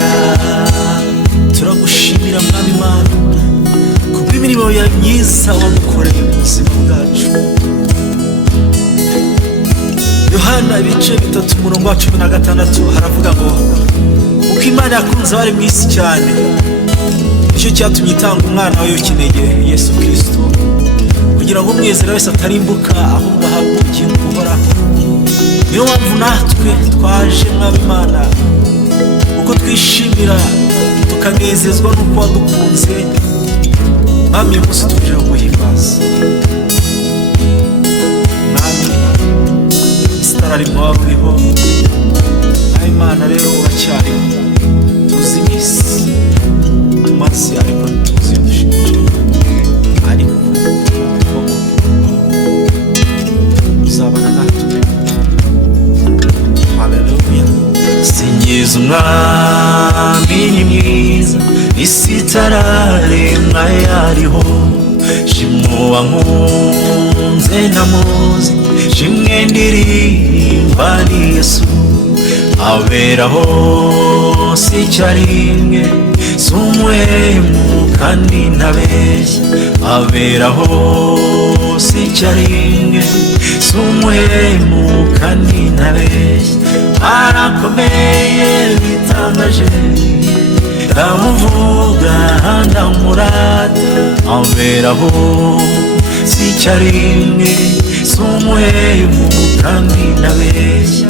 nabeshya. Turagushimira mwami Imana kubw'imirimo yawe myiza wadukoreye mu buzima bwacu. Yohana ibice 3:16 haravuga ngo uko Imana yakunze abari mu isi cyane nicyo cyatumye itanga umwana wayo w'ikinege Yesu Kristo, kugira ngo umwizera wese atarimbuka ahubwo ahabwe ubugingo buhoraho. Niyo mpamvu natwe twaje mwami Imana uko twishimira tukanezezwa n'uko wadukunze. Mwami uyu munsi tuje guhimbaza mwami isitararimo waburiho. Mwami Imana rero uracyariho, tuzi iminsi tumaze ariko ntituzi iyo dushimije, ariko uzabana natwe. Haleluya. Singiza umwami ni mwiza, isi itararemwa yariho. Shimwa wankunze ntamuzi, shimwe ndirimba ni Yesu. Abera hose icyarimwe, si umuhemu kandi ntabeshya. Abera hose icyarimwe, si umuhemu kandi ntabeshya. Arakomeye bitangaje, ndamuvuga ndamurata. Abera hose icyarimwe, si umuhemu kandi ntabeshya.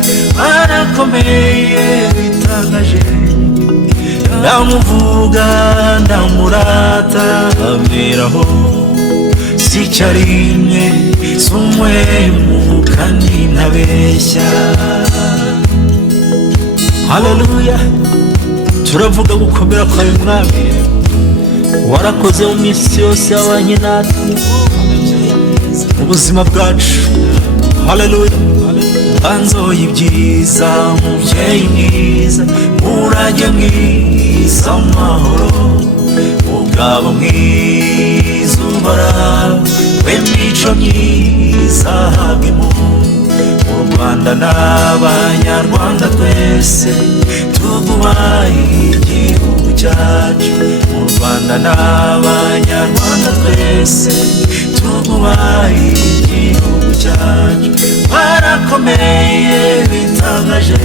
Arakomeye bitangaje, ndamuvuga ndamurata. Abera hose icyarimwe, si umuhemu kandi ntabeshya. Haleluya. Turavuga gukomera kwawe mwami, warakoze mu minsi yose yabanye natwe mu buzima bwacu. Haleluya. Banzo y'ibyiza, mubyeyi mwiza, murage mwiza, amahoro, mugabo mwiza uhoraho, w'imico myiza habwemo. Mu Rwanda n'Abanyarwanda twese tuguhaye igihugu cyacu. Mu Rwanda n'Abanyarwanda twese tuguhaye igihugu cyacu. Warakomeye bitangaje,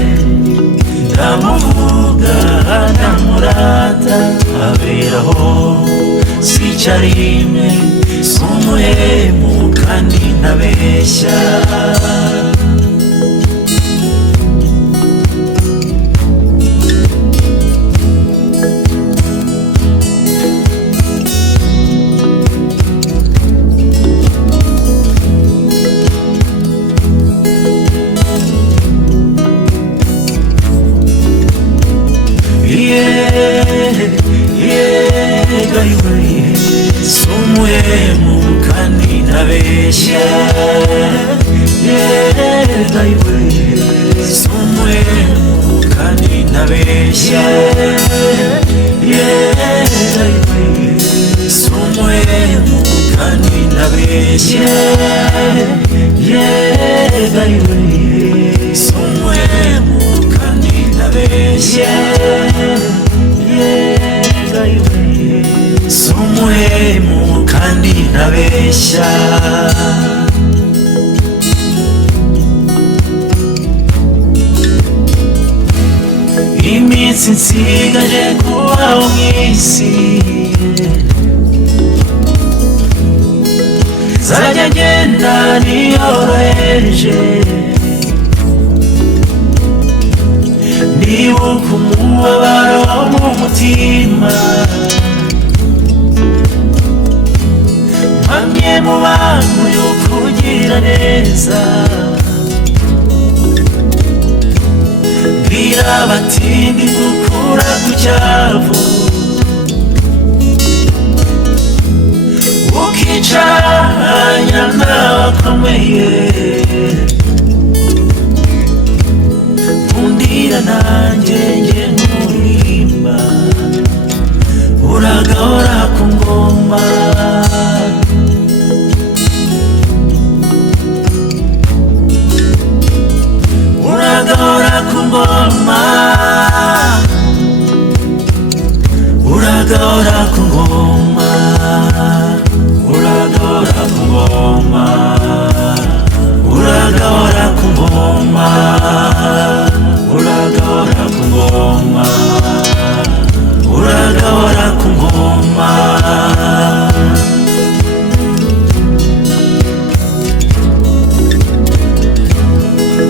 ndamuvuga ndamurata. Abera hose icyarimwe, si umuhemu kandi ntabeshya. Si umuhemu kandi ntabeshya. Si umuhemu kandi ntabeshya. Si umuhemu kandi ntabeshya. Si umuhemu kandi ntabeshya. Si umuhemu kandi ntabeshya. Iminsi nsigaje kubaho mu isi, zajya ngenda niyoroheje. Ndibuka umubabaro wo mu mutima, mpamye mu bantu y'ukugira neza. Mbwira abatindi gukura ku cyavu, ukicaranya n'abakomeye. Nkundira nanjye nge nturimba, uragahora ku ngoma. Uragahora ku ngoma, ku ngoma, uragahora ku ngoma, uragahora ku ngoma, uragahora ku ngoma, uragahora ku ngoma.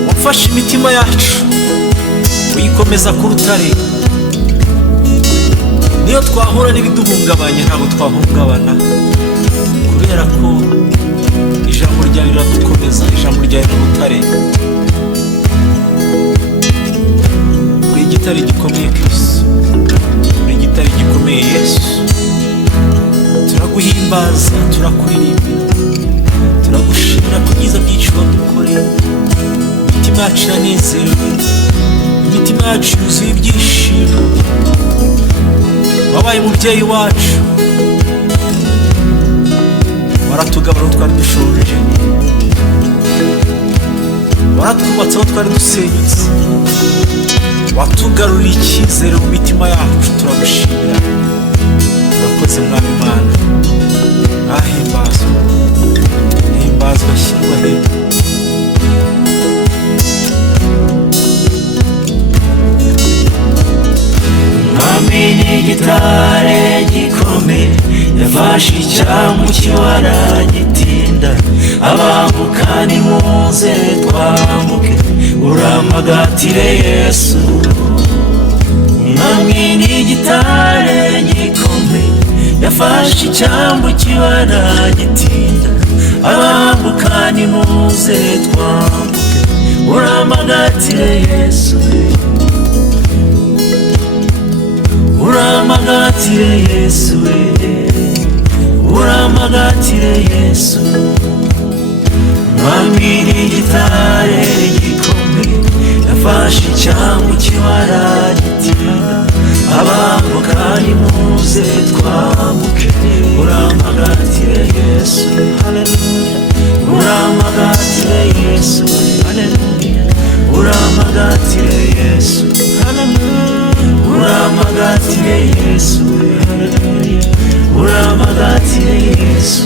Wafashe imitima yacu uyikomeza ku rutare, niyo twahura n'ibiduhungabanya ntabwo twahungabana, kubera ko ijambo ryawe riradukomeza, ijambo ryawe ni urutare. Uri igitare gikomeye Kristo, uri igitare gikomeye Yesu. Turaguhimbaza, turakuririmbira, turagushimira ku byiza byinshi wadukoreye. Imitima yacu iranezerewe, imitima yacu yuzuye ibyishimo. Wabaye umubyeyi wacu, waratugabura aho twari dushonje, waratwubatse aho twari dusenyutse, watugaruriye icyizere mu mitima yacu. Turagushimira, urakoze Mwami Imana. Ahimbazwa, himbazwa, shyirwa hejuru. Mwami ni igitare gikomeye, yafashe icyamu kiwara gitinda. Abambuka nimuze twambuke, uramagatire Yesu. Mwami ni igitare gikomeye, yafashe icyambu kiwara gitinda. Abambuka nimuze twambuke, uramagatire Yesu. Uramagatire Yesu, uramagatire Yesu. Mwami ni igitare gikomeye, yafashe icyambu kiwara gitinda. Abambuka nimuze twambuke, uramagatire Yesu. Uramagatire Yesu, uramagatire Yesu. Uramagatire Yesu, uramagatire Yesu.